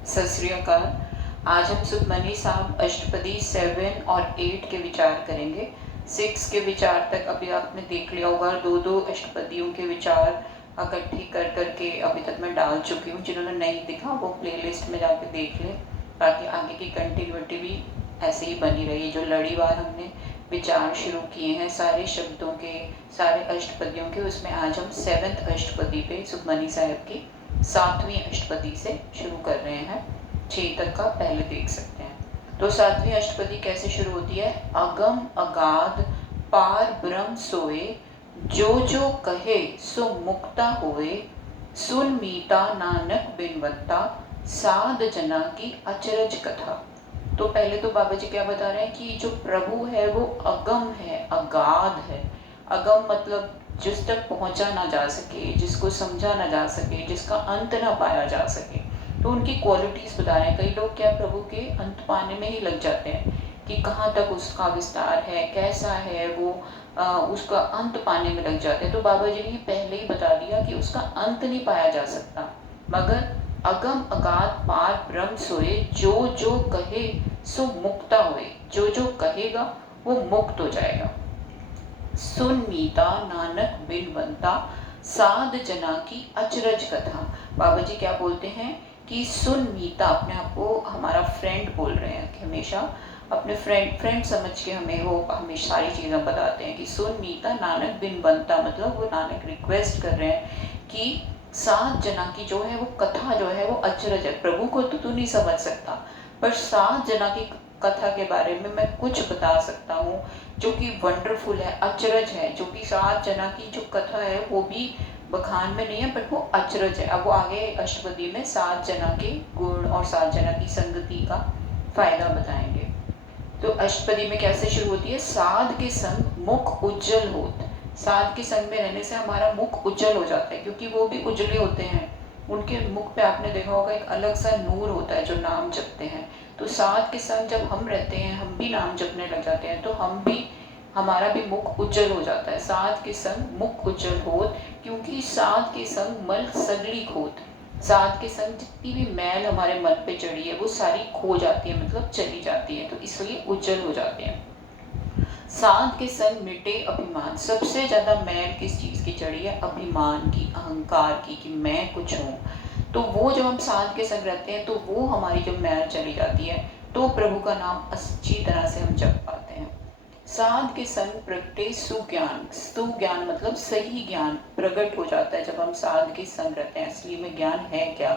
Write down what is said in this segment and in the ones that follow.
सत श्री अकाल। आज हम सुखमनी साहब अष्टपदी 7 और 8 के विचार करेंगे। 6 के विचार तक अभी आपने देख लिया होगा। दो अष्टपदियों के विचार इकट्ठी कर करके अभी तक मैं डाल चुकी हूँ। जिन्होंने नहीं देखा वो प्लेलिस्ट में जाके देख लें, ताकि आगे की कंटिन्यूटी भी ऐसे ही बनी रही। जो लड़ीवार हमने विचार शुरू किए हैं सारे शब्दों के, सारे अष्टपदियों के, उसमें आज हम 7th अष्टपदी पे सुखमनी साहब की 7वीं अष्टपदी से शुरू कर रहे हैं। 6 तक का पहले देख सकते हैं। तो 7वीं अष्टपदी कैसे शुरू होती है? अगम अगाध पार ब्रह्म सोए, जो जो कहे सो मुक्ता होए, सुन मीता नानक बिनवंता, साध जना की अचरज कथा। तो पहले तो बाबा जी क्या बता रहे हैं कि जो प्रभु है वो अगम है, अगाध है। अगम मतलब जिस तक पहुंचा ना जा सके, जिसको समझा ना जा सके, जिसका अंत ना पाया जा सके। तो उनकी क्वालिटीज बता रहे हैं। कई लोग क्या प्रभु के अंत पाने में ही लग जाते हैं कि कहाँ तक उसका विस्तार है, कैसा है वो, उसका अंत पाने में लग जाते हैं। तो बाबा जी ने पहले ही बता दिया कि उसका अंत नहीं पाया जा सकता, मगर अगम अगाध पार ब्रह्म सोए, जो जो कहे सो मुक्ता हुए। जो जो कहेगा वो मुक्त हो जाएगा। सुन मीता नानक बिनवंता, साध जना की अचरज कथा। बाबा जी क्या बोलते हैं कि सुन मीता, अपने आप को हमारा फ्रेंड बोल रहे हैं कि हमेशा अपने फ्रेंड समझ के हमें सारी चीज़ें बताते हैं कि सुन मीता नानक बिनवंता, मतलब वो नानक रिक्वेस्ट कर रहे हैं कि सात जना की जो है वो कथा जो है वो अचरज है। प्रभु को तो तू नहीं समझ सकता, पर सात जना की कथा के बारे में मैं कुछ बता सकता हूँ जो कि वंडरफुल है, अचरज है। जो कि सात जना की जो कथा है वो भी बखान में नहीं है, बट वो अचरज है। अब वो आगे अष्टपदी में सात जना के गुण और सात जना की संगति का फायदा बताएंगे। तो अष्टपदी में कैसे शुरू होती है? साध के संग मुख उज्जवल होत। साध के संग में रहने से हमारा मुख उज्जवल हो जाता है, क्योंकि वो भी उज्जवले होते हैं। उनके मुख पे आपने देखा होगा एक अलग सा नूर होता है जो नाम जपते हैं। तो साध के संग जब हम रहते हैं, हम भी नाम जपने लग जाते हैं, तो हमारा भी मुख उज्जवल हो जाता है। साध के संग मुख उज्जवल होत, क्योंकि साध के संग मल सगली खोत। साध के संग जितनी भी मैल हमारे मन पे चढ़ी है वो सारी खो जाती है, मतलब चली जाती है, तो इसलिए उज्जवल हो जाते हैं। साध के संग मिटे अभिमान। सबसे ज्यादा मैल किस चीज की चढ़ी है? अभिमान की, अहंकार की, कि मैं कुछ हूँ। तो वो जब हम साध के संग रहते हैं तो वो हमारी जब मैल चली जाती है तो प्रभु का नाम अच्छी तरह से हम जप पाते हैं। साध के संग प्रगटे सुज्ञान। सुज्ञान मतलब सही ज्ञान प्रकट हो जाता है जब हम साध के संग रहते हैं। असली में ज्ञान है क्या?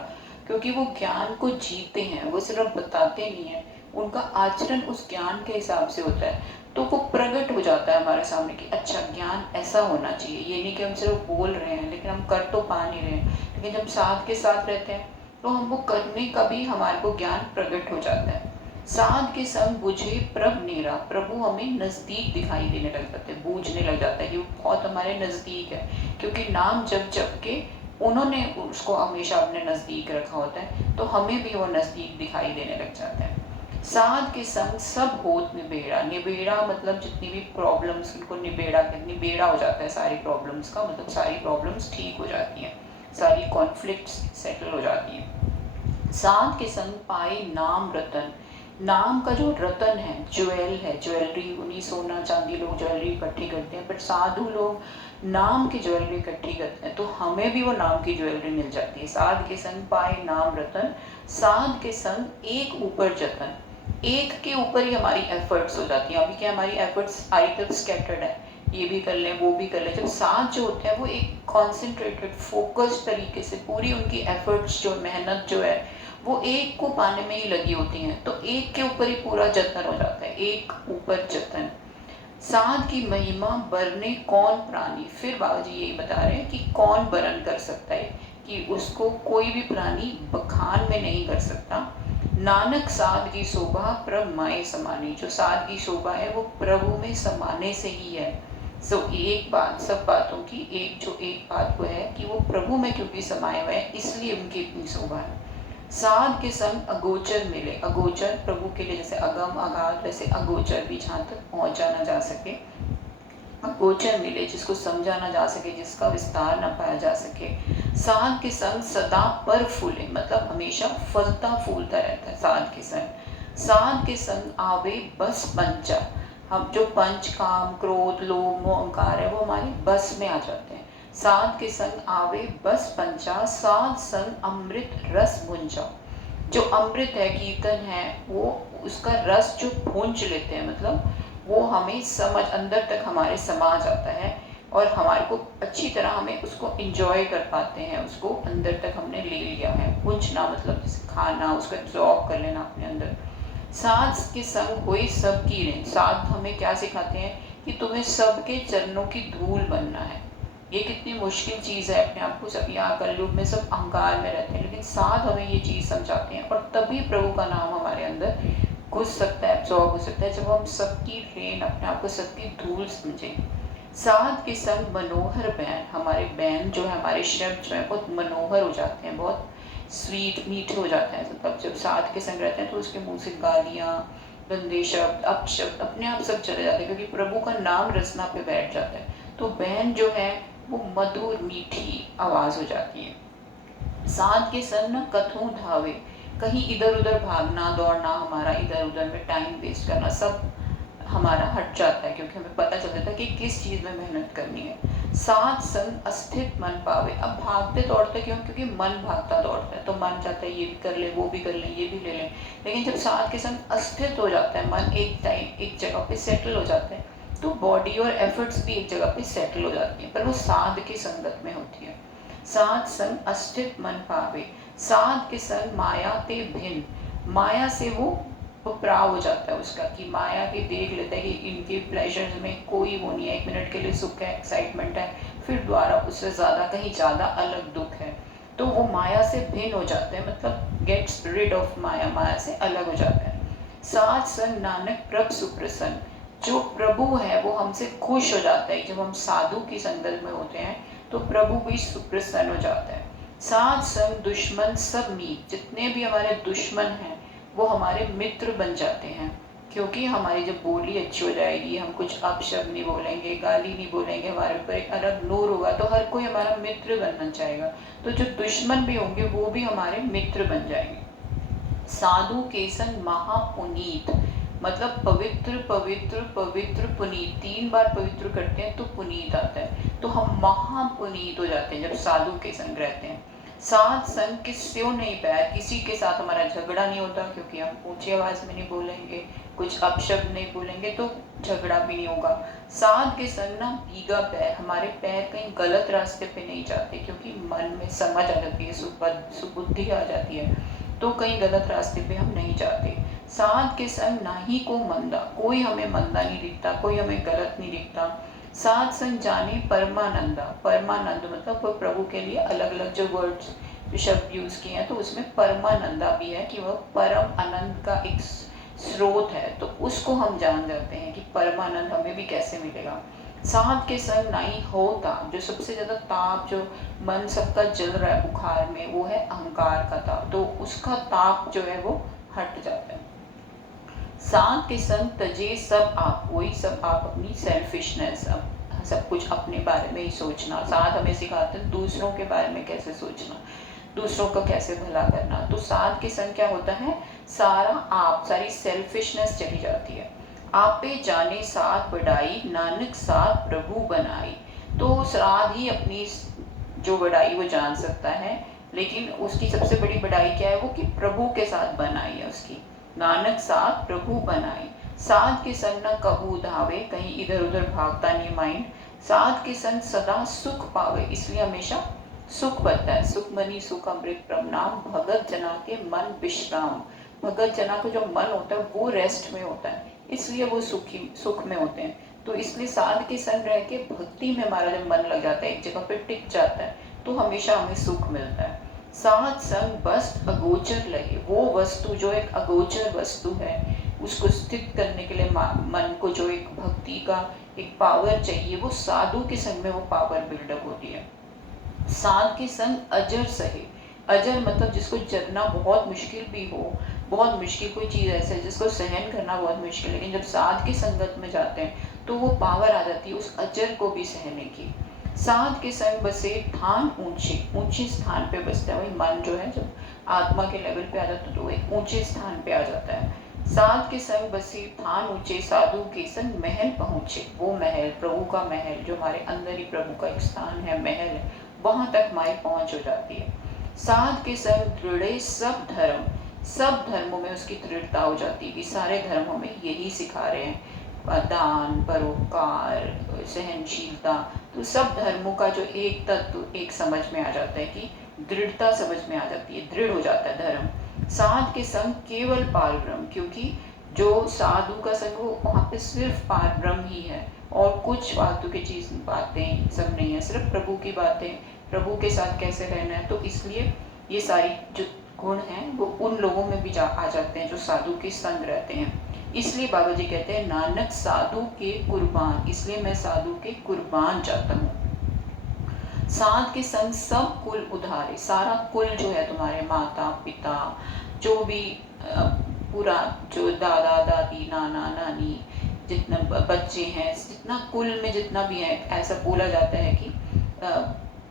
क्योंकि वो ज्ञान को जीते हैं, वो सिर्फ बताते नहीं है, उनका आचरण उस ज्ञान के हिसाब से होता है। तो वो प्रकट हो जाता है हमारे सामने कि अच्छा ज्ञान ऐसा होना चाहिए। ये नहीं कि हम सिर्फ बोल रहे हैं लेकिन हम कर तो पा नहीं रहे हैं। लेकिन जब साध के साथ रहते हैं तो हम वो करने का भी हमारे को ज्ञान प्रकट हो जाता है। साध के संग बुझे प्रभ नेरा। प्रभु हमें नजदीक दिखाई देने लग जाते हैं, बूझने लग जाता है कि वो बहुत हमारे नजदीक है, क्योंकि नाम जप जप के उन्होंने उसको हमेशा अपने नजदीक रखा होता है, तो हमें भी वो नजदीक दिखाई देने लग जाता है। साध के संग सब होत निबेड़ा। निबेड़ा मतलब जितनी भी प्रॉब्लम्स, उनको निबेड़ा हो जाता है सारी प्रॉब्लम्स का, मतलब सारी प्रॉब्लम्स ठीक हो जाती हैं, सारी कॉन्फ्लिक्ट्स सेटल हो जाती हैं। साध के संग पाए नाम रतन। नाम का जो रतन है, ज्वेल है, ज्वेलरी, उन्हीं सोना चांदी लोग ज्वेलरी इकट्ठी करते हैं, बट साधु लोग नाम की ज्वेलरी इकट्ठी करते हैं, तो हमें भी वो नाम की ज्वेलरी मिल जाती है। साध के संग पाए नाम रतन, साध के संग एक ऊपर जतन। एक के ऊपर ही हमारी एफर्ट्स हो जाती हैं। अभी क्या हमारी एफर्ट्स सारी तरफ स्कैटर्ड है, ये भी कर लें वो भी कर लें। जब साथ जो होते हैं वो एक कॉन्सेंट्रेटेड फोकस्ड तरीके से पूरी उनकी एफर्ट्स जो मेहनत जो है वो एक को पाने में ही लगी होती हैं, तो एक के ऊपर ही पूरा जतन हो जाता है, एक ऊपर जतन। साध की महिमा बरने कौन प्राणी। फिर बाबा जी यही बता रहे हैं कि कौन बरन कर सकता है, कि उसको कोई भी प्राणी बखान में नहीं कर सकता। नानक साध की शोभा प्रभ माए समानी। जो साध की शोभा है वो प्रभु में समाने से ही है। सो एक बात, सब बातों की एक बात वो है कि वो प्रभु में क्योंकि समाये हुए हैं, इसलिए उनकी इतनी शोभा है। साध के संग अगोचर मिले। अगोचर प्रभु के लिए जैसे अगम अगाध, वैसे अगोचर भी जहाँ तक पहुँचा ना जा सके। अगोचर मिले, जिसको समझा ना जा सके, जिसका विस्तार ना पाया जा सके। साध के संग सदा पर फूले, मतलब हमेशा फलता फूलता रहता है साध के संग। साध के संग आवे बस पंचा, हम जो पंच काम क्रोध लोभ मोह अहंकार है वो हमारे बस में आ जाते हैं। साध के संग आवे बस पंचा, साध संग अमृत रस भुंजा। जो अमृत है, कीर्तन है, वो उसका रस जो भूंज लेते हैं, मतलब वो हमें समझ अंदर तक हमारे समा जाता है और हमारे को अच्छी तरह हमें उसको इंजॉय कर पाते हैं, उसको अंदर तक हमने ले लिया है। भूंजना मतलब जैसे खाना, उसको एब्जॉर्ब कर लेना अपने अंदर। साध के संग हुई सब कीड़े, साध हमें क्या सिखाते हैं कि तुम्हें सबके चरणों की धूल बनना है। ये कितनी मुश्किल चीज़ है अपने आप को, सब यहाँ कलयुग में सब अहंकार में रहते हैं, लेकिन साध हमें ये चीज़ समझाते हैं और तभी प्रभु का नाम हमारे अंदर घुस सकता है, एब्जॉर्ब हो सकता है, जब हम सबकी रेन, अपने आप को सबकी धूल समझें। साध के संग मनोहर बैन, हमारे बैन जो है, हमारे शब्द जो है बहुत मनोहर हो जाते हैं, बहुत स्वीट मीठे हो जाते हैं। मतलब जब साध के संग रहते हैं तो उसके मुंह से गालियाँ, गंदे शब्द, अपशब्द अपने आप सब चले जाते हैं, क्योंकि प्रभु का नाम रसना पे बैठ जाता है। तो बैन जो है वो मधुर मीठी आवाज़ हो जाती है। साध के संग न कथू धावे, कहीं इधर उधर भागना दौड़ना, हमारा इधर उधर में टाइम वेस्ट करना सब हमारा हट जाता है, क्योंकि हमें पता चल जाता है कि किस चीज़ में मेहनत करनी है। साध संग अस्थित मन पावे, अब भागते दौड़ते क्यों, क्योंकि मन भागता दौड़ता है तो मन चाहता है ये भी कर ले, वो भी कर ले, ये भी ले लें। लेकिन जब साध के संग अस्थित हो जाता है, मन एक टाइम एक जगह पे सेटल हो जाता है, तो बॉडी और एफर्ट्स भी एक जगह पे सेटल हो जाती हैं, पर वो साध की संगत में होती है। साध संग अस्थित मन पावे, साध के संग माया ते भिन्न, माया से वो उपराव हो जाता है उसका, कि माया के देख लेता है कि इनके प्लेजर्स में कोई वो नहीं है, एक मिनट के लिए सुख है, एक्साइटमेंट है, फिर द्वारा उससे ज़्यादा कहीं ज़्यादा अलग दुख है, तो वो माया से भिन्न हो जाते हैं, मतलब गेट्स रिड ऑफ माया, माया से अलग हो जाता है। साध संग नानक प्रभ सुप्रसन्न, जो प्रभु है वो हमसे खुश हो जाता है, जब हम साधु की संगत में होते हैं तो प्रभु भी सुप्रसन्न हो जाता है। साध संग दुश्मन सब मीत, जितने भी हमारे दुश्मन हैं वो हमारे मित्र बन जाते हैं, क्योंकि हमारी जब बोली अच्छी हो जाएगी, हम कुछ अपशब्द नहीं बोलेंगे, गाली नहीं बोलेंगे, हमारे ऊपर एक अलग नूर होगा, तो हर कोई हमारा मित्र बनना चाहेगा, तो जो दुश्मन भी होंगे वो भी हमारे मित्र बन जाएंगे। साधु के संग महापुनीत, मतलब पवित्र पवित्र पवित्र पुनीत, 3 बार पवित्र करते हैं तो पुनीत आता है, तो हम महापुनीत हो जाते हैं जब साधु के संग रहते हैं। साध संग किस्यों नहीं बैर, किसी के साथ हमारा झगड़ा नहीं होता, क्योंकि हम ऊंची आवाज़ में नहीं बोलेंगे, कुछ अपशब्द नहीं बोलेंगे, तो झगड़ा भी नहीं होगा। साध के संग ना भीगा पैर, हमारे पैर कहीं गलत रास्ते पे नहीं जाते, क्योंकि मन में समझ आ जाती है, सुबुद्धि आ जाती है, तो कहीं गलत रास्ते पे हम नहीं जाते। साध के संग नाही को मंदा, कोई हमें मंदा नहीं दिखता, कोई हमें गलत नहीं दिखता। साध संग जाने परमानंदा, परमानंद मतलब वो प्रभु के लिए अलग अलग जो वर्ड्स जो शब्द यूज़ किए हैं, तो उसमें परमानंदा भी है कि वह परम आनंद का एक स्रोत है, तो उसको हम जान जाते हैं कि परमानंद हमें भी कैसे मिलेगा। साध के संग नहीं होता, जो सबसे ज़्यादा ताप, जो मन सबका जल रहा है बुखार में, वो है अहंकार का ताप, तो उसका ताप जो है वो हट जाता है। साध के संग तजे सब आप, वही सब आप, अपनी सेल्फिशनेस, सब कुछ अपने बारे में ही सोचना। साध हमें सिखाते हैं दूसरों के बारे में कैसे सोचना, दूसरों का कैसे भला करना। तो साध के संग क्या होता है, सारा आप, सारी सेल्फिशनेस चली जाती है। आपे जाने साध बढ़ाई, नानक साध प्रभु बनाई, तो साध ही अपनी जो बढ़ाई वो जान सकता है, लेकिन उसकी सबसे बड़ी बढ़ाई क्या है, वो कि प्रभु के साथ बनाई है उसकी। नानक साथ प्रभु बनाई, साध के संग न कबू धावे, कहीं इधर उधर भागता नहीं माइंड। साध के संग सदा सुख पावे, इसलिए हमेशा सुख बढ़ता है। सुख मनी सुख अमृत प्रणाम, भगत जना के मन विश्राम, भगत जना का जो मन होता है वो रेस्ट में होता है, इसलिए वो सुख में होते हैं। तो इसलिए साध के संग रह के भक्ति में हमारा जब मन लग जाता है, एक जगह पे टिक जाता है, तो हमेशा हमें सुख मिलता है। साध संग बस अगोचर लगे, वो वस्तु जो एक अगोचर वस्तु है, उसको स्थित करने के लिए मन को जो एक भक्ति का एक पावर चाहिए, वो साधु के संग में वो पावर बिल्डअप होती है। साध के संग अजर सहे, अजर मतलब जिसको जरना बहुत मुश्किल भी हो, बहुत मुश्किल कोई चीज़ ऐसे है जिसको सहन करना बहुत मुश्किल है, लेकिन जब साध की संगत में जाते हैं तो वो पावर आ जाती है उस अजर को भी सहने की। साध के संग बसे ठान ऊंचे, ऊंचे स्थान पे बसता है। वही मन जो है जब आत्मा के लेवल पे आ जाता है तो एक ऊंचे स्थान पे आ जाता है। साध के संग बसे ठान ऊंचे, साधु के संग महल पहुंचे। वो महल, प्रभु का महल, जो हमारे अंदर ही प्रभु का एक स्थान है, महल है, वहां तक हमारी पहुंच हो जाती है। साध के संग दृढ़े सब धर्म, सब धर्मों में उसकी दृढ़ता हो जाती है। सारे धर्म हमें यही सिखा रहे हैं, दान, परोपकार, सहनशीलता। तो सब धर्मों का जो एक तत्व एक समझ में आ जाता है कि दृढ़ता समझ में आ जाती है, दृढ़ हो जाता है धर्म। साध के संग केवल पार ब्रह्म, क्योंकि जो साधु का संग हो वहाँ पे सिर्फ पार ब्रह्म ही है और कुछ फालतू की चीज बातें सब नहीं है, सिर्फ प्रभु की बातें, प्रभु के साथ कैसे रहना है। तो इसलिए ये सारी जो गुण हैं वो उन लोगों में भी आ जाते हैं जो साधु के संग रहते हैं। इसलिए बाबा जी कहते हैं नानक साधु के कुर्बान, इसलिए मैं साधु के कुर्बान चाहता हूँ। साध के संग सब कुल उधारे, सारा कुल जो है तुम्हारे माता पिता, जो भी पूरा जो दादा दादी नाना नानी जितना बच्चे हैं, जितना कुल में जितना भी है, ऐसा बोला जाता है कि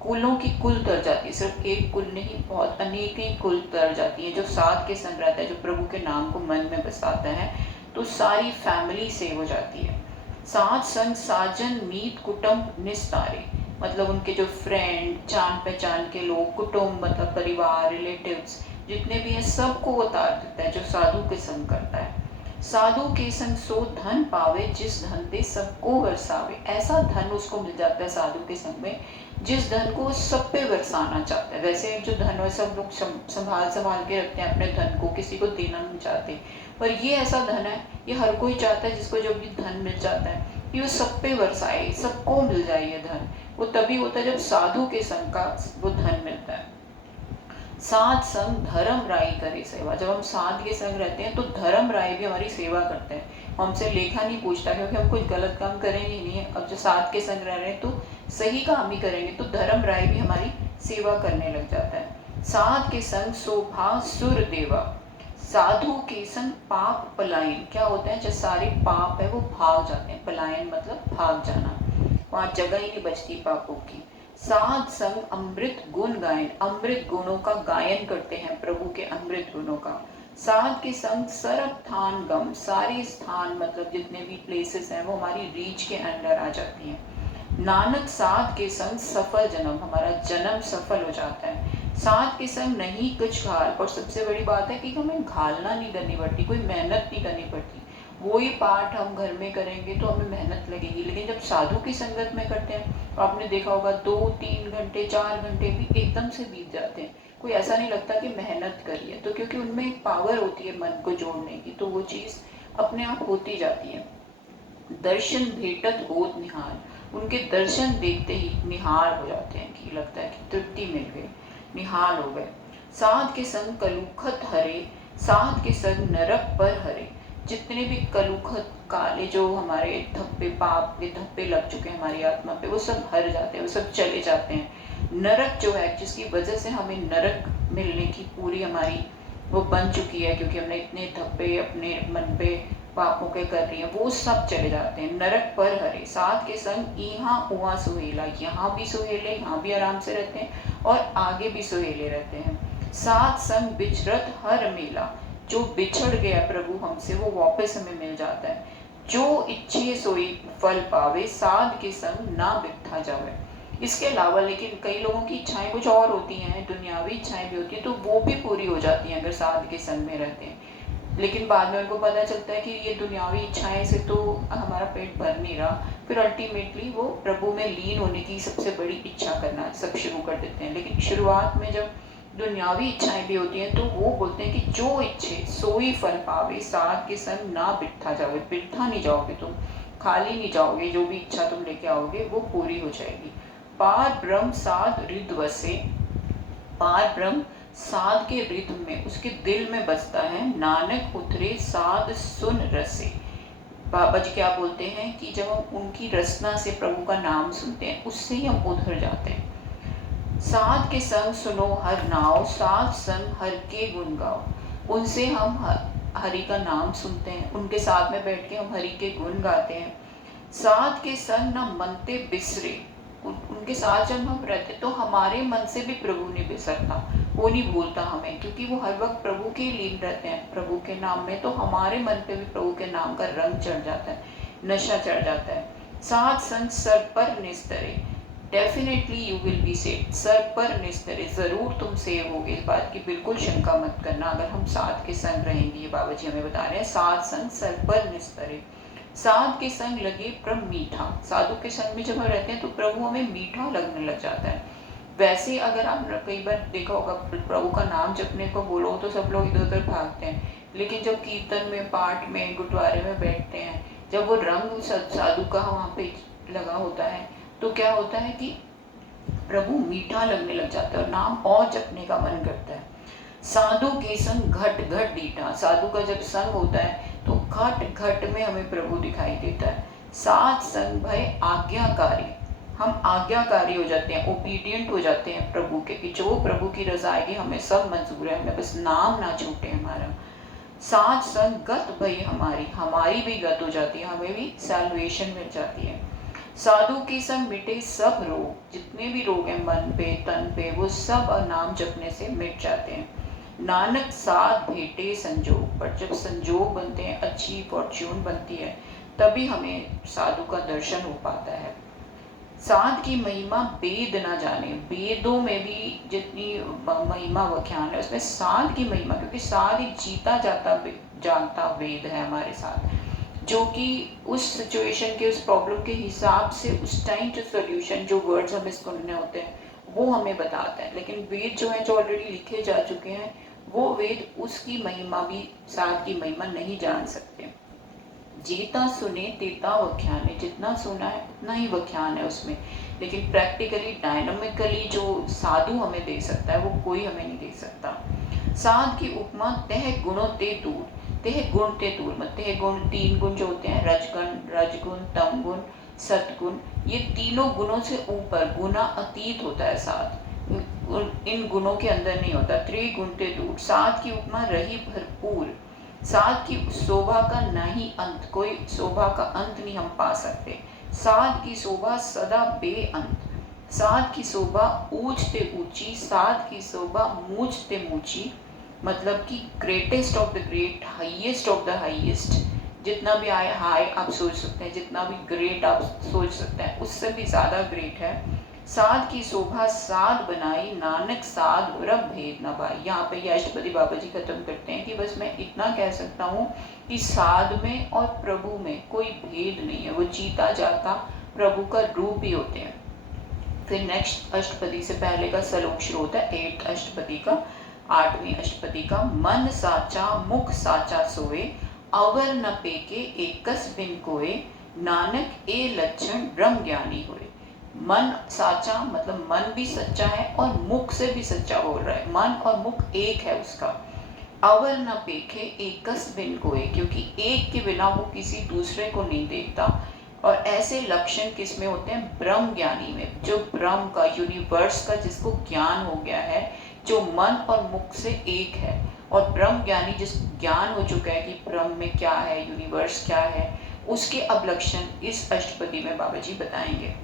कुलों की कुल तर जाती है, सिर्फ एक कुल नहीं, बहुत अनेक ही कुल तर जाती है। जो साध के संग रहता है, जो प्रभु के नाम को मन में बसाता है, तो सारी फैमिली सेव हो जाती है। साध संग साजन मीत कुटुंब निस्तारे, मतलब उनके जो फ्रेंड, जान पहचान के लोग, कुटुंब मतलब परिवार, रिलेटिव्स जितने भी हैं, सबको वो तार देता है जो साधु के संग करता है। साधु के संग सो धन पावे, जिस धन दे सबको बरसावे। ऐसा धन उसको मिल जाता है साधु के संग में, जिस धन को सब पे बरसाना चाहता है। वैसे जो धन है सब लोग संभाल संभाल के रखते हैं अपने धन को, किसी को देना नहीं चाहते, पर ये ऐसा धन है, ये हर कोई चाहता है जिसको जब भी धन मिल जाता है कि वो सब पे बरसाए, सबको मिल जाए ये धन। वो तभी होता है जब साधु के संग का वो धन मिलता है। साध संग धर्म राय करे सेवा, जब हम साध के संग रहते हैं तो धर्म राय भी हमारी सेवा करते हैं, हमसे लेखा नहीं पूछता, क्योंकि हम कुछ गलत काम करेंगे ही नहीं है। अब जो साध के संग रह रहे हैं तो सही काम ही करेंगे, तो धर्म राय भी हमारी सेवा करने लग जाता है। साध के संग शोभा सुर देवा, साधु के संग पाप पलायन, क्या होता है जो सारे पाप है वो भाग जाते हैं, पलायन मतलब भाग जाना, वहाँ जगह ही नहीं बचती पापों की। साध संग अमृत गुण गायन, अमृत गुणों का गायन करते हैं, प्रभु के अमृत गुणों का। साध के संग सर्व स्थान गम, सारे स्थान मतलब जितने भी प्लेसेस हैं वो हमारी रीच के अंडर आ जाती हैं। नानक साध के संग सफल जन्म, हमारा जन्म सफल हो जाता है। साध के संग नहीं कुछ घाल, और सबसे बड़ी बात है कि हमें घालना नहीं करनी पड़ती, कोई मेहनत नहीं करनी पड़ती। वही पाठ हम घर में करेंगे तो हमें मेहनत लगेगी, लेकिन जब साधु की संगत में करते हैं तो आपने देखा होगा 2-3 घंटे 4 घंटे भी एकदम से बीत जाते हैं, कोई ऐसा नहीं लगता कि मेहनत करी है। तो क्योंकि उनमें एक पावर होती है मन को जोड़ने की, तो वो चीज़ अपने आप होती जाती है। दर्शन भेटत होत निहार, उनके दर्शन देखते ही निहार हो जाते हैं कि लगता है कि तृप्ति मिल गई, निहाल हो गए। साध के संग कलुखत हरे, साध के संग नरक पर हरे, जितने भी कलुखत काले जो हमारे धब्बे, पाप के धब्बे लग चुके हैं हमारी आत्मा पे, वो सब हर जाते हैं, वो सब चले जाते हैं। नरक जो है, जिसकी वजह से हमें नरक मिलने की पूरी हमारी वो बन चुकी है, क्योंकि हमने इतने धब्बे अपने मन पे पापों के कर रही है, वो सब चले जाते हैं। नरक पर हरे, साध के संग यहाँ उहाँ सुहेला, यहाँ भी सुहेले, यहाँ भी आराम से रहते हैं और आगे भी सुहेले रहते हैं। साध संग बिचरत हर मेला, जो बिछड़ गया प्रभु हमसे वो वापस हमें मिल जाता है। जो इच्छे सोई फल पावे, साध के संग ना बिठा जावे। इसके अलावा लेकिन कई लोगों की इच्छाएं कुछ और होती हैं, दुनियावी इच्छाएं भी होती हैं, तो वो भी पूरी हो जाती हैं अगर साध के संग में रहते हैं। लेकिन बाद में उनको पता चलता है कि ये दुनियावी इच्छाएं से तो हमारा पेट भर नहीं रहा, फिर अल्टीमेटली वो प्रभु में लीन होने की सबसे बड़ी इच्छा करना सब शुरू कर देते हैं। लेकिन शुरुआत में जब दुनियावी इच्छाएं भी होती हैं तो वो बोलते हैं कि जो इच्छे सोई फल पावे, साध के संग ना बिठा जाओगे, बिठा नहीं जाओगे तुम, खाली नहीं जाओगे, जो भी इच्छा तुम लेके आओगे वो पूरी हो जाएगी। पार ब्रह्म साध रिद वसे, पार ब्रह्म साध के रिद्म में, उसके दिल में बसता है। नानक उतरे साध सुन रसे, बाबा जी क्या बोलते हैं कि जब हम उनकी रसना से प्रभु का नाम सुनते हैं उससे ही हम उधर जाते हैं। साध के संग सुनो हर नाव, साध संग हर के गुण गाओ, उनसे हम हरि का नाम सुनते हैं, उनके साथ में बैठ के हम हरि के गुण गाते हैं। साध के संग न मनते बिसरे, उनके साथ जब हम रहते तो हमारे मन से भी प्रभु नहीं बिसरता, वो नहीं भूलता हमें, क्योंकि वो हर वक्त प्रभु के लीन रहते हैं प्रभु के नाम में। तो हमारे मन पे भी प्रभु के नाम का रंग चढ़ जाता है, नशा चढ़ जाता है। साध संग सर पर निस्तरे, definitely you will be saved. सर पर निस्तरे, ज़रूर तुम सेव होगे, इस बात की बिल्कुल शंका मत करना अगर हम साध के संग रहेंगे। ये बाबा जी हमें बता रहे हैं, साध संग सर पर निस्तरे, साध के संग लगे प्रभु मीठा। साधु के संग में जब हम रहते हैं तो प्रभु हमें मीठा लगने लग जाता है। वैसे अगर आप कई बार देखा होगा, प्रभु का नाम जपने को बोलो तो सब लोग इधर उधर भागते हैं, लेकिन जब कीर्तन में, पाठ में, गुरुद्वारे में बैठते हैं, जब वो रंग साधु का वहाँ पे लगा होता है, तो क्या होता है कि प्रभु मीठा लगने लग जाता है और नाम और जपने का मन करता है। साधु के संग घट घट डीठा, साधु का जब संग होता है तो घट घट में हमें प्रभु दिखाई देता है। साध संग भय आज्ञाकारी, हम आज्ञाकारी हो जाते हैं, ओबीडियंट हो जाते हैं प्रभु के, कि जो प्रभु की रजा आएगी हमें सब मंजूर है, हमें बस नाम ना छूटे हमारा। साध संग गत भई हमारी, हमारी भी गत हो जाती है, हमें भी सैल्वेशन मिल जाती है। साधु के संग मिटे सब रोग, जितने भी रोग हैं मन पे, तन पे, वो सब नाम जपने से मिट जाते हैं। नानक साध भेटे संजोग, पर जब संजोग बनते हैं, अच्छी फॉर्च्यून बनती है, तभी हमें साधु का दर्शन हो पाता है। साध की महिमा वेद ना जाने, वेदों में भी जितनी महिमा व्याख्यान है उसमें साध की महिमा, क्योंकि साध एक जीता जाता जानता वेद है हमारे साथ, जो कि उस सिचुएशन के, उस प्रॉब्लम के हिसाब से उस टाइम जो सोल्यूशन, जो वर्ड्स हमें सुनने होते हैं वो हमें बताता है। लेकिन वेद जो है, जो ऑलरेडी लिखे जा चुके हैं, वो वेद उसकी महिमा भी, साध की महिमा नहीं जान सकते। जीता सुने तेता व्याख्यान है, जितना सुना है उतना ही व्याख्यान है उसमें, लेकिन प्रैक्टिकली डायनामिकली जो साधु हमें दे सकता है वो कोई हमें नहीं दे सकता। साध की उपमा तह गुणों ते दूर, तह गुण ते दूर, मतलब तह गुण, तीन गुण जो होते हैं, रजगुण, तमगुण, सतगुण, ये तीनों गुणों से ऊपर, गुना अतीत होता है साध, इन गुणों के अंदर नहीं होता। त्रिगुण ते दूर, साध की उपमा रही भरपूर, साध की शोभा का नहीं अंत, कोई शोभा का अंत नहीं हम पा सकते। साध की शोभा सदा बेअंत, साध की शोभा ऊंचते ऊंची, साध की शोभा मूंचते मूंची, मतलब कि greatest of the great, highest of the highest, जितना भी आए हाई आप सोच सकते हैं, जितना भी ग्रेट आप सोच सकते हैं, उससे भी ज़्यादा ग्रेट है। साध की शोभा साध बनाई, नानक साध रब भेद न पाई। यहाँ पे ये अष्टपदी बाबा जी खत्म करते हैं कि बस मैं इतना कह सकता हूँ कि साध में और प्रभु में कोई भेद नहीं है, वो जीता जाता प्रभु का रूप ही होते हैं। फिर नेक्स्ट अष्टपदी से पहले का श्लोक शुरू होता है 8th अष्टपदी का, 8वीं अष्टपदी का। मन साचा मुख साचा सोए, अवर न पेके एकस बिन कोए, नानक ए लक्षण ब्रह्म ज्ञानी होए। मन साचा मतलब मन भी सच्चा है और मुख से भी सच्चा बोल रहा है, मन और मुख एक है उसका। अवर न पेखे एकस बिन कोए, क्योंकि एक के बिना वो किसी दूसरे को नहीं देखता। और ऐसे लक्षण किस में होते हैं? ब्रह्म ज्ञानी में, जो ब्रह्म का, यूनिवर्स का जिसको ज्ञान हो गया है, जो मन और मुख से एक है। और ब्रह्म ज्ञानी जिस ज्ञान हो चुका है कि ब्रह्म में क्या है, यूनिवर्स क्या है, उसके अब लक्षण इस अष्टपदी में बाबा जी बताएंगे।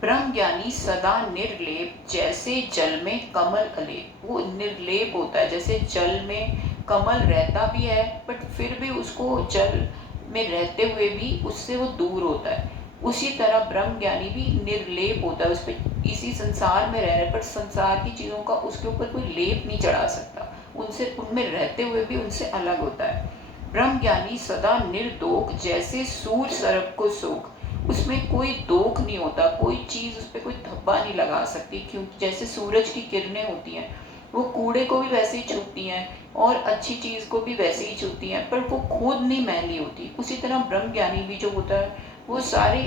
ब्रह्म ज्ञानी सदा निर्लेप, जैसे जल में कमल अलेप, वो निर्लेप होता है, जैसे जल में कमल रहता भी है बट फिर भी उसको जल में रहते हुए भी उससे वो दूर होता है, उसी तरह ब्रह्म ज्ञानी भी निर्लेप होता है, उस पर इसी संसार में रह रहे पर संसार की चीज़ों का उसके ऊपर कोई लेप नहीं चढ़ा सकता, उनसे, उनमें रहते हुए भी उनसे अलग होता है। ब्रह्म ज्ञानी सदा निर्दोष, जैसे सूर सरप को सोख, उसमें कोई दोख नहीं होता, कोई चीज़ उस पर कोई धब्बा नहीं लगा सकती, क्योंकि जैसे सूरज की किरणें होती हैं वो कूड़े को भी वैसे ही छूती हैं और अच्छी चीज़ को भी वैसे ही छूती हैं, पर वो खुद नहीं मैली होती। उसी तरह ब्रह्म ज्ञानी भी जो होता है वो सारे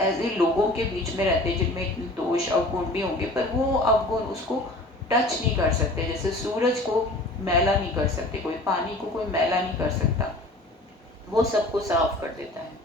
ऐसे लोगों के बीच में रहते हैं जिनमें इतने दोष अवगुण भी होंगे, पर वो अवगुण उसको टच नहीं कर सकते। जैसे सूरज को मैला नहीं कर सकते, कोई पानी को कोई मैला नहीं कर सकता, वो सबको साफ कर देता है।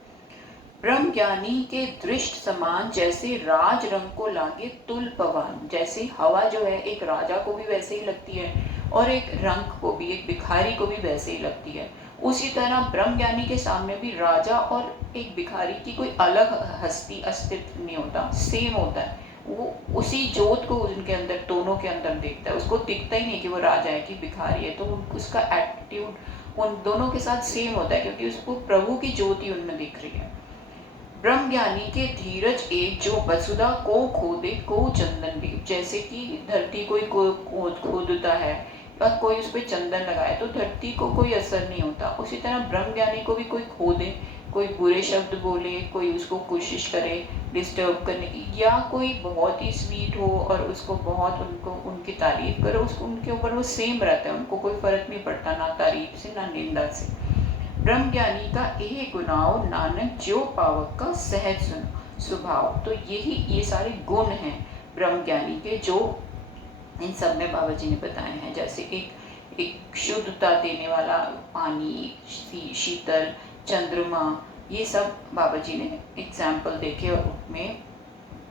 ब्रह्म ज्ञानी के दृष्ट समान, जैसे राज रंग को लागे तुल पवन, जैसे हवा जो है एक राजा को भी वैसे ही लगती है और एक रंग को भी, एक भिखारी को भी वैसे ही लगती है, उसी तरह ब्रह्म ज्ञानी के सामने भी राजा और एक भिखारी की कोई अलग हस्ती अस्तित्व नहीं होता, सेम होता है। वो उसी जोत को उनके अंदर, दोनों के अंदर देखता है। उसको दिखता ही नहीं कि वो राजा है कि भिखारी है, तो उसका एटीट्यूड उन दोनों के साथ सेम होता है, क्योंकि उसको प्रभु की ज्योति उनमें दिख रही है। ब्रह्म ज्ञानी के धीरज एक, जो वसुधा को खोदे को चंदन दे। जैसे कि धरती कोई खोदता है और कोई उस पर चंदन लगाए तो धरती को कोई असर नहीं होता। उसी तरह ब्रह्म ज्ञानी को भी कोई खोदे, कोई बुरे शब्द बोले, कोई उसको कोशिश करे डिस्टर्ब करने की, या कोई बहुत ही स्वीट हो और उसको बहुत उनको उनकी तारीफ करो, उसको उनके ऊपर वो सेम रहता है, उनको कोई फर्क नहीं पड़ता, ना तारीफ से ना निंदा से। ब्रह्म ज्ञानी का यही गुनाव नानक ज्यो पावक का सहज स्वभाव। तो यही ये सारे गुण हैं ब्रह्म ज्ञानी के, जो इन सब में बाबा जी ने बताए हैं। जैसे एक शुद्धता देने वाला पानी, शीतल, चंद्रमा, ये सब बाबा जी ने एग्जाम्पल देखे और उसमें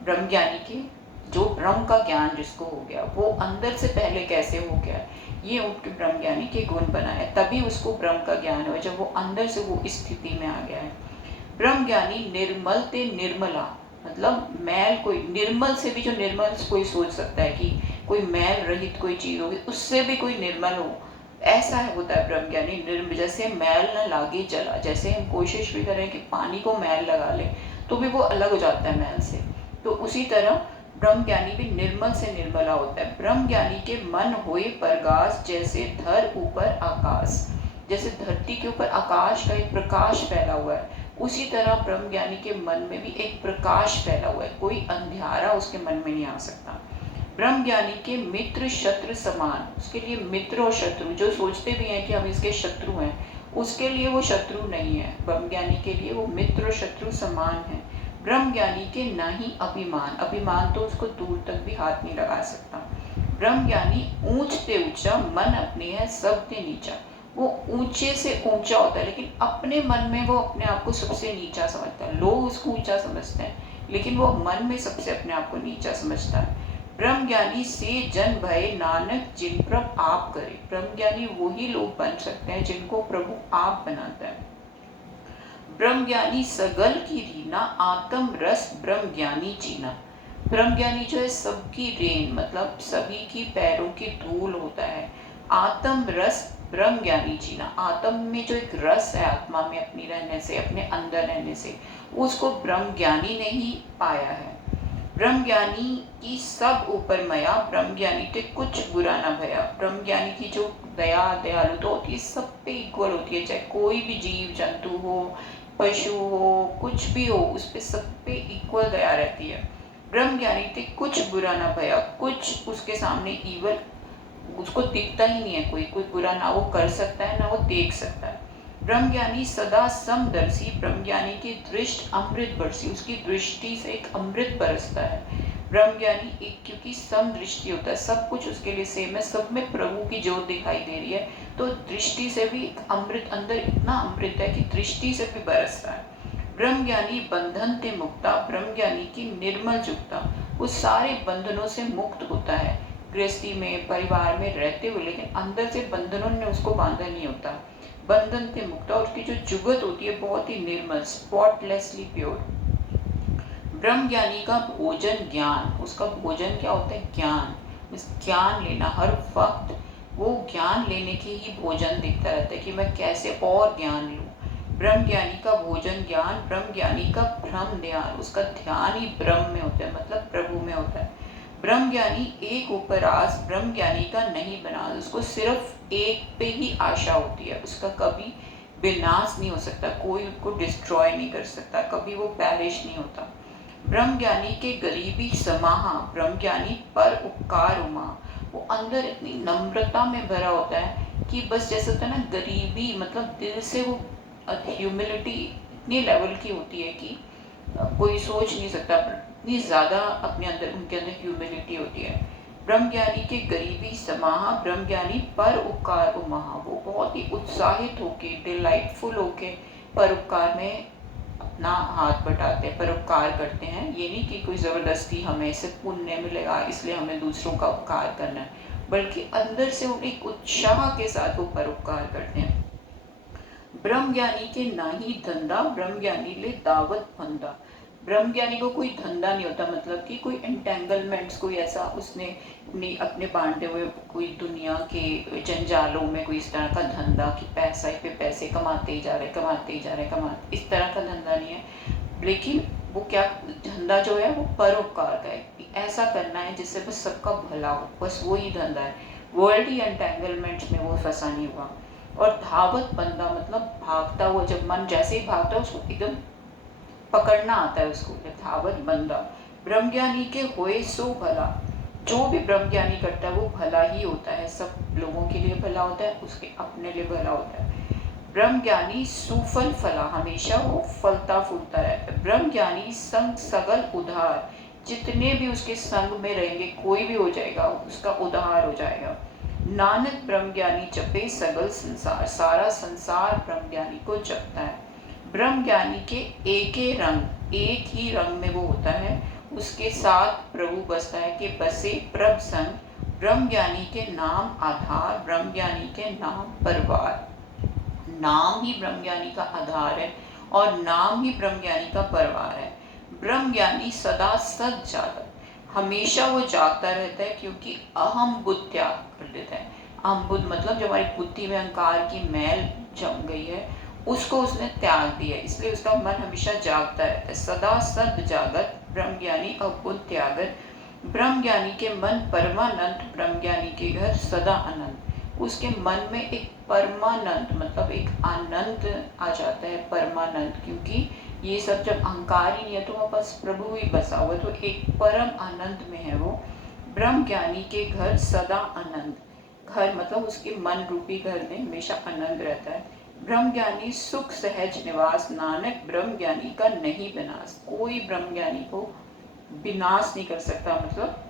ब्रह्म ज्ञानी के जो ब्रह्म का ज्ञान जिसको हो गया, वो अंदर से पहले कैसे हो गया, ये उनके ब्रह्म ज्ञानी के गुण बनाए, तभी उसको ब्रह्म का ज्ञान हो, जब वो अंदर से वो स्थिति में आ गया है। ब्रह्म ज्ञानी निर्मल ते निर्मला, मतलब मैल कोई, निर्मल से भी जो निर्मल कोई सोच सकता है कि कोई मैल रहित कोई चीज होगी, उससे भी कोई निर्मल हो, ऐसा है होता है ब्रह्म ज्ञानी। जैसे मैल न लागे जला, जैसे हम कोशिश भी करें कि पानी को मैल लगा ले तो भी वो अलग हो जाता है मैल से, तो उसी तरह ब्रह्म ज्ञानी भी निर्मल से निर्मला होता है। ब्रह्म ज्ञानी के मन होए प्रकाश, जैसे धर ऊपर आकाश, जैसे धरती के ऊपर आकाश का एक प्रकाश फैला हुआ है, उसी तरह ब्रह्म ज्ञानी के मन में भी एक प्रकाश फैला हुआ है, कोई अंधियारा उसके मन में नहीं आ सकता। ब्रह्म ज्ञानी के मित्र शत्रु समान, उसके लिए मित्र और शत्रु, जो सोचते भी हैं कि हम इसके शत्रु हैं, उसके लिए वो शत्रु नहीं है, ब्रह्म ज्ञानी के लिए वो मित्र और शत्रु समान है। ब्रह्म ज्ञानी के ना ही अभिमान, अभिमान तो उसको दूर तक भी हाथ नहीं लगा सकता। ब्रह्म ज्ञानी ऊंचते ऊंचा, मन अपने है सबसे नीचा, वो ऊंचे से ऊंचा होता है, लेकिन अपने मन में वो अपने आप को सबसे नीचा समझता है। लोग उसको ऊंचा समझते हैं, लेकिन वो मन में सबसे अपने आप को नीचा समझता है। ब्रह्म ज्ञानी से जन भय, नानक जिन प्रभ आप करे। ब्रह्म ज्ञानी वही लोग बन सकते हैं जिनको प्रभु आप बनाता है। ब्रह्म ज्ञानी सगल की रीना, आत्म रस ब्रह्म ज्ञानी जीना। ब्रह्म ज्ञानी जो है सबकी रेन, मतलब सभी की पैरों की धूल होता है। आत्म रस ब्रह्म ज्ञानी जीना, आत्म में जो एक रस है आत्मा में अपनी रहने से, अपने अंदर रहने से, उसको ब्रह्म ज्ञानी ने ही पाया है। ब्रह्म ज्ञानी की सब ऊपर मया, ब्रह्म ज्ञानी के कुछ बुरा ना भया। ब्रह्म ज्ञानी की जो दया दयालुता होती है सब पे इक्वल होती है, चाहे कोई भी जीव जंतु हो, पशु हो, कुछ भी हो, उस पे सब पे इक्वल दया रहती है। ब्रह्म ज्ञानी थे कुछ बुरा ना भया, कुछ उसके सामने ईवल उसको दिखता ही नहीं है, कोई बुरा ना वो कर सकता है ना वो देख सकता है। ब्रह्म ज्ञानी सदा समदर्शी, ब्रह्म ज्ञानी की दृष्टि अमृत बरसी, उसकी दृष्टि से एक अमृत बरसता है। ब्रह्म ज्ञानी एक, क्योंकि सम दृष्टि होता है, सब कुछ उसके लिए सेम है, सब में प्रभु की ज्योत दिखाई दे रही है, तो दृष्टि से भी अमृत, अंदर इतना अमृत है कि दृष्टि से भी बरसता है। ब्रह्म ज्ञानी बंधन ते मुक्ता, ब्रह्म ज्ञानी की निर्मल जुक्ता, वो सारे बंधनों से मुक्त होता है, गृहस्थी में परिवार में रहते हुए, लेकिन अंदर से बंधनों ने उसको बांधा नहीं होता। बंधन से मुक्त, और उसकी जो जुगत होती है बहुत ही निर्मल, स्पॉटलेसली प्योर। ब्रह्म ज्ञानी का भोजन ज्ञान, उसका भोजन क्या होता है, ज्ञान। ज्ञान लेना, हर वक्त वो ज्ञान लेने के ही भोजन दिखता रहता है कि मैं कैसे और ज्ञान लूँ। ब्रह्म ज्ञानी का भोजन ज्ञान, ब्रह्म ज्ञानी का भ्रम ध्यान, उसका ध्यान ही ब्रह्म में होता है, मतलब प्रभु में होता है। ब्रह्म ज्ञानी एक ऊपर आस, ब्रह्म ज्ञानी का नहीं बना, उसको सिर्फ एक पे ही आशा होती है, उसका कभी विनाश नहीं हो सकता, कोई उसको डिस्ट्रॉय नहीं कर सकता, कभी वो पैरिश नहीं होता। ब्रह्म ज्ञानी के गरीबी समाहा, ब्रह्म ज्ञानी पर उपकार उमा, वो अंदर इतनी नम्रता में भरा होता है कि बस जैसे होता है ना, गरीबी मतलब दिल से वो ह्यूमिलिटी इतनी लेवल की होती है कि कोई सोच नहीं सकता, इतनी ज़्यादा अपने अंदर उनके अंदर ह्यूमिलिटी होती है। ब्रह्म ज्ञानी के गरीबी समाहा, ब्रह्म ज्ञानी पर उपकार उमहा, वो बहुत ही उत्साहित होके, डिलाइटफुल होके परोपकार में अपना हाथ बटाते हैं, परोपकार करते हैं। ये नहीं कि कोई ज़बरदस्ती हमें इससे पुण्य मिलेगा इसलिए हमें दूसरों का उपकार करना है, बल्कि अंदर से वो एक उत्साह के साथ वो परोपकार करते हैं। ब्रह्म ज्ञानी के नाही धंधा, ब्रह्म ज्ञानी ले दावत फंदा। ब्रह्म ज्ञानी को कोई धंधा नहीं होता, मतलब कि कोई एंटेंगलमेंट्स, कोई ऐसा उसने नहीं अपने बांटे हुए कोई दुनिया के जंजालों में कोई इस तरह का धंधा कि पैसा पे पैसे कमाते ही जा रहे, कमाते ही जा रहे, कमाते, इस तरह का धंधा नहीं है। लेकिन वो क्या धंधा जो है वो परोपकार का है, ऐसा करना है जिससे बस सबका भला हो, बस वही धंधा है। वर्ल्डली एंटेंगलमेंट्स में वो फंसा नहीं हुआ। और धावत बंदा मतलब भागता हुआ, जब मन जैसे ही भागता है उसको एकदम पकड़ना आता है उसको, धावत बंदा। ब्रह्मज्ञानी के होए सो भला, जो भी ब्रह्मज्ञानी करता है वो भला ही होता है, सब लोगों के लिए भला होता है, उसके अपने लिए भला होता है। ब्रह्मज्ञानी सुफल फला, हमेशा वो फलता फूलता रहता है। ब्रह्मज्ञानी संग सगल उधार, जितने भी उसके संग में रहेंगे कोई भी हो जाएगा उसका उद्धार हो जाएगा। नानक ब्रह्मज्ञानी जपे सगल संसार, सारा संसार ब्रह्मज्ञानी को जपता है। ब्रह्मज्ञानी के एक ही रंग, एक ही रंग में वो होता है, उसके साथ प्रभु बसता है कि बसे प्रभ संग। ब्रह्मज्ञानी के नाम आधार, ब्रह्मज्ञानी के नाम परवार। नाम ही ब्रह्मज्ञानी का आधार है और नाम ही ब्रह्मज्ञानी का परवार है। ब्रह्मज्ञानी सदा सद जागत, हमेशा वो जागता रहता है, क्योंकि अहम बुद्ध त्याग कर देता है। अहम बुद्ध मतलब जो हमारी बुद्धि में अहंकार की मैल जम गई है उसको उसने त्याग दिया, इसलिए उसका मन हमेशा जागता रहता है। सदा सद जागत ब्रह्मज्ञानी अबुद्ध त्यागत। ब्रह्मज्ञानी के मन परमानंद, ब्रह्मज्ञानी के घर सदा आनंद। उसके मन में एक परमानंद मतलब एक आनंद आ जाता है, परमानंद, क्योंकि ये सब जब अहंकार ही नहीं है तो वहाँ पास प्रभु ही बसा हुआ, तो एक परम आनंद में है वो। ब्रह्म ज्ञानी के घर सदा आनंद, घर मतलब उसके मन रूपी घर में हमेशा आनंद रहता है। ब्रह्म ज्ञानी सुख सहज निवास, नानक ब्रह्म ज्ञानी का नहीं विनाश, कोई ब्रह्म ज्ञानी को विनाश नहीं कर सकता, मतलब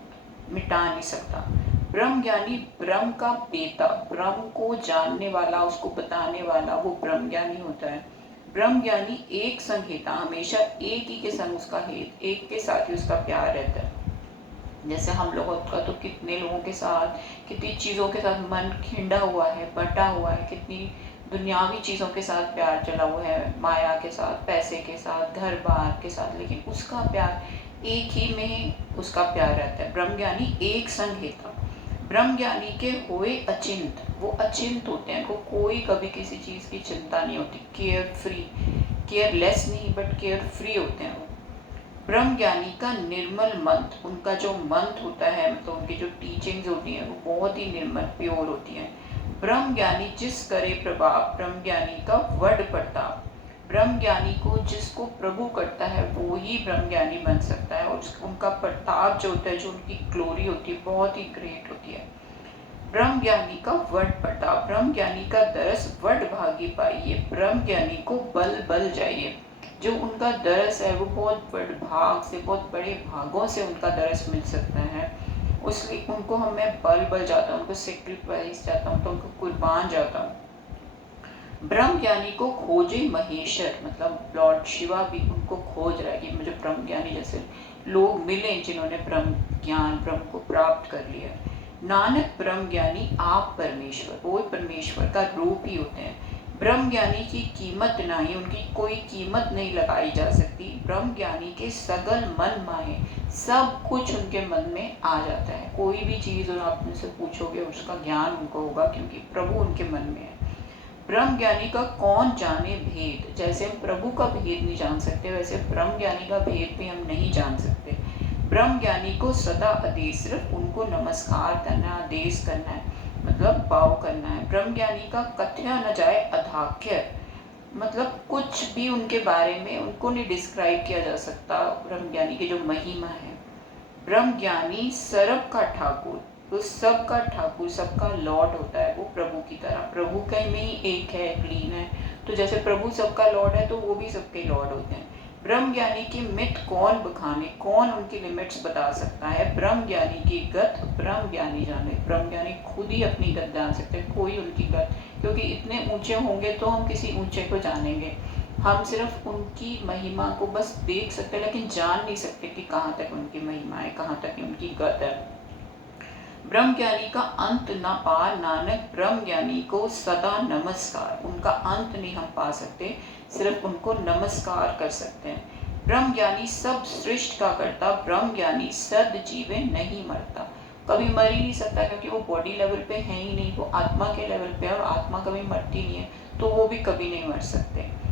मिटा नहीं सकता। ब्रह्म ज्ञानी ब्रह्म का बेता, ब्रह्म को जानने वाला, उसको बताने वाला, वो ब्रह्म ज्ञानी होता है। ब्रह्म ज्ञानी एक संहिता, हमेशा एक ही के संग उसका हेत, एक के साथ ही उसका प्यार रहता है। जैसे हम लोगों का तो कितने लोगों के साथ, कितनी चीज़ों के साथ मन खिंडा हुआ है, बटा हुआ है, कितनी दुनियावी चीज़ों के साथ प्यार चला हुआ है, माया के साथ, पैसे के साथ, घर बार के साथ, लेकिन उसका प्यार एक ही में उसका प्यार रहता है। ब्रह्मज्ञानी एक संग हेता, ब्रह्मज्ञानी के होए अचिंत, वो अचिंत होते हैं, उनको कोई कभी किसी चीज़ की चिंता नहीं होती, केयर फ्री, केयरलेस नहीं बट केयर फ्री होते हैं वो। ब्रह्मज्ञानी का निर्मल मंत्र, उनका जो मंत्र होता है मतलब उनकी जो टीचिंग्स होती हैं वो बहुत ही निर्मल प्योर होती हैं। ब्रह्मज्ञानी जिस करे प्रभाव, ब्रह्मज्ञानी का वड प्रताप, ब्रह्मज्ञानी को जिसको प्रभु करता है वो ही ब्रह्मज्ञानी बन सकता है, और उनका प्रताप जो होता है, जो उनकी ग्लोरी होती है, बहुत ही ग्रेट होती है। ब्रह्मज्ञानी का वड प्रताप, ब्रह्मज्ञानी का दरस वड भागी पाइए, ब्रह्मज्ञानी को बल बल जाइए। जो उनका दरस है वो बहुत बड़े भाग से, बहुत बड़े भागों से उनका दरस मिल सकता है, उसलिए उनको मैं बल बल जाता हूँ, उनको सेक्रीफाइस जाता हूँ, तो उनको कुर्बान जाता हूँ। ब्रह्म ज्ञानी को खोजे महेश्वर, मतलब लॉर्ड शिवा भी उनको खोज रहा है कि मुझे ब्रह्म ज्ञानी जैसे लोग मिले जिन्होंने ब्रह्म ज्ञान, ब्रह्म को प्राप्त कर लिया। नानक ब्रह्म ज्ञानी आप परमेश्वर, वो परमेश्वर का रूप ही होते हैं। ब्रह्म ज्ञानी की कीमत नहीं, उनकी कोई कीमत नहीं लगाई जा सकती। ब्रह्म ज्ञानी के सगल मन माहे, सब कुछ उनके मन में आ जाता है, कोई भी चीज़ और आप उनसे पूछोगे उसका ज्ञान उनको होगा, क्योंकि प्रभु उनके मन में है। ब्रह्म ज्ञानी का कौन जाने भेद, जैसे हम प्रभु का भेद नहीं जान सकते वैसे ब्रह्म ज्ञानी का भेद भी हम नहीं जान सकते। ब्रह्म ज्ञानी को सदा आदेश, सिर्फ उनको नमस्कार करना, आदेश करना है, मतलब भाव करना है। ब्रह्म ज्ञानी का कथ्य न जाए अधाख्य, मतलब कुछ भी उनके बारे में उनको नहीं डिस्क्राइब किया जा सकता, ब्रह्म ज्ञानी की जो महिमा है। ब्रह्म ज्ञानी सर्व का ठाकुर, तो सबका ठाकुर, सबका लॉर्ड होता है वो प्रभु की तरह, प्रभु का में ही एक है, एक लीन है, तो जैसे प्रभु सबका लॉर्ड है तो वो भी सबके लॉर्ड होते हैं। ब्रह्म ज्ञानी की मित कौन बखाने, कौन उनकी लिमिट्स बता सकता है। ब्रह्म ज्ञानी की गत ब्रह्म ज्ञानी जाने, ब्रह्म ज्ञानी खुद ही अपनी गत जान सकते हैं, कोई उनकी गत, क्योंकि इतने ऊंचे होंगे तो हम किसी ऊंचे को जानेंगे, हम सिर्फ उनकी महिमा को बस देख सकते हैं लेकिन जान नहीं सकते कि कहाँ तक उनकी महिमा है, कहाँ तक उनकी गत है। ब्रह्म ज्ञानी का अंत ना पा नानक, ब्रह्म ज्ञानी को सदा नमस्कार। उनका अंत नहीं हम पा सकते, सिर्फ उनको नमस्कार कर सकते हैं। ब्रह्म ज्ञानी सब सृष्टि का करता, ब्रह्म ज्ञानी सद जीवे नहीं मरता। कभी मर ही नहीं सकता, क्योंकि वो बॉडी लेवल पे है ही नहीं, वो आत्मा के लेवल पे है, और आत्मा कभी मरती नहीं है, तो वो भी कभी नहीं मर सकते।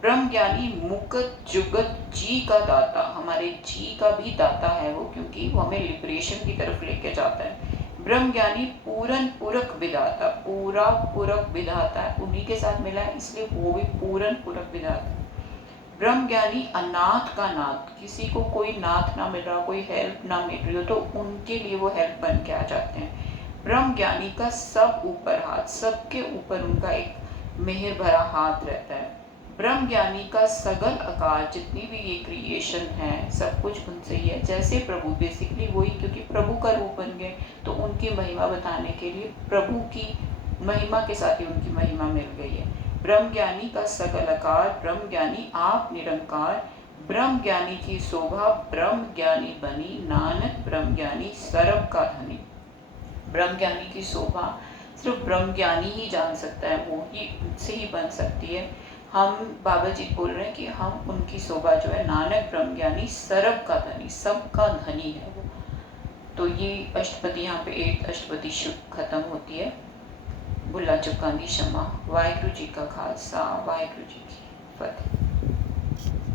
ब्रह्म ज्ञानी मुक्त जुगत जी का दाता, हमारे जी का भी दाता है वो, क्योंकि वो हमें लिबरेशन की तरफ लेके जाता है। ब्रह्म ज्ञानी पूरन पूरक विधाता, पूरा पूरक विधाता है, उन्हीं के साथ मिला है, इसलिए वो भी पूरन पूरक विधाता है। ब्रह्म ज्ञानी अनाथ का नाथ, किसी को कोई नाथ ना मिल रहा, कोई हेल्प ना मिल रही हो, तो उनके लिए वो हेल्प बन के आ जाते हैं। ब्रह्म ज्ञानी का सब ऊपर हाथ, सबके ऊपर उनका एक मेहर भरा हाथ रहता है। ब्रह्म ज्ञानी का सगल आकार, जितनी भी ये क्रिएशन है सब कुछ उनसे ही है, जैसे प्रभु बेसिकली वही, क्योंकि प्रभु का रूप बन गए, तो उनकी महिमा बताने के लिए प्रभु की महिमा के साथ ही उनकी महिमा मिल गई है। ब्रह्म ज्ञानी का सकल आकार, ब्रह्म ज्ञानी आप निरंकार, ब्रह्म ज्ञानी की शोभा ब्रह्म ज्ञानी बनी, नानक ब्रह्म ज्ञानी सर्व का धनी। ब्रह्म ज्ञानी की शोभा सिर्फ ब्रह्म ज्ञानी ही जान सकता है, वो ही उनसे ही बन सकती है। हम बाबा जी बोल रहे हैं कि हम उनकी शोभा जो है, नानक ब्रह्म ज्ञानी सर्व का धनी, सबका धनी है वो। तो ये अष्टपदी यहाँ पे 8 अष्टपदी शुभ खत्म होती है। भुला चुका दी क्षमा। वाहिगुरु जी का खालसा, वाहिगुरु जी की फतेह।